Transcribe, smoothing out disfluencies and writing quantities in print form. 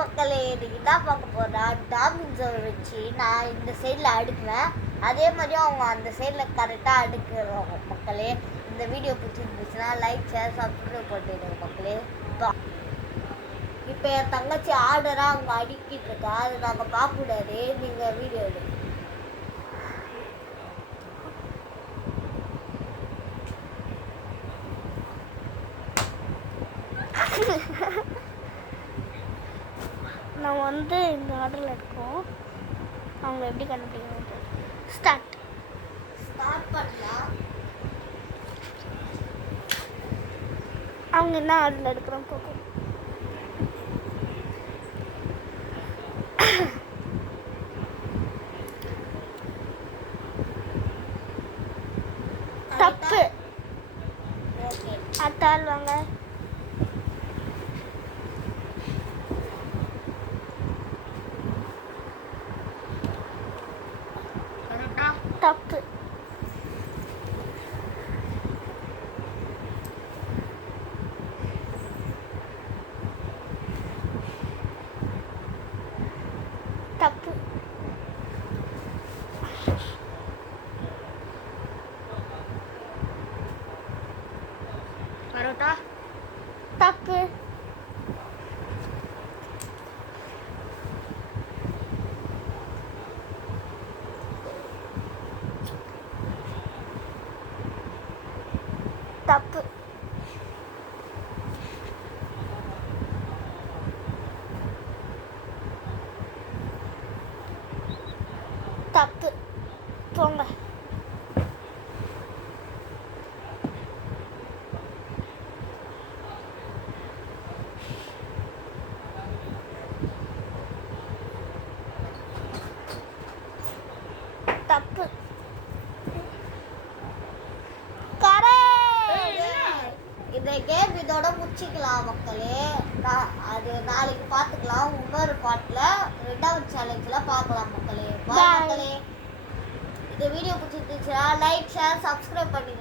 மக்களே, இன்னைக்கு என்ன பார்க்க போறா டாமின் ஜோர் வச்சு நான் இந்த சைடில் அடுக்குவேன். அதே மாதிரி அவங்க அந்த சைடில் கரெக்டாக அடுக்குறோம் மக்களே. இந்த வீடியோ பிடிச்சிருந்துச்சுன்னா லைக் ஷேர் சப்ஸ்கிரைப் பண்ணிடுங்க மக்களே. இப்போ என் தங்கச்சி ஆர்டராக அவங்க அடுக்கிட்டு இருக்கா, அதை நாங்கள் பார்க்கக்கூடாது. நீங்கள் வீடியோ எடுங்க. நம்ம வந்து இந்த ஆர்டரில் இருக்கோம். அவங்க எப்படி கண்டுபிடிக்கணும்? ஸ்டார்ட் பண்ணலாம். அவங்க என்ன ஆர்டரில் எடுக்கிறோம் போகும். தப்பு. ஓகே, அத்தால் வாங்க. தப்பு. தப்பு. பரோட்டா. தப்பு. தப்பு. தப்பு. போங்க. தப்பு. இந்த கேம் இதோட முடிச்சிக்கலாம் மக்களே. அது நாளைக்கு பார்த்துக்கலாம். இன்னொரு பாட்டில் 2வது சேலஞ்சில் பார்க்கலாம் மக்களே. பாய் மக்களே. இந்த வீடியோ பிடிச்சிருந்துச்சுன்னா லைக் ஷேர் சப்ஸ்கிரைப் பண்ணிடுங்க.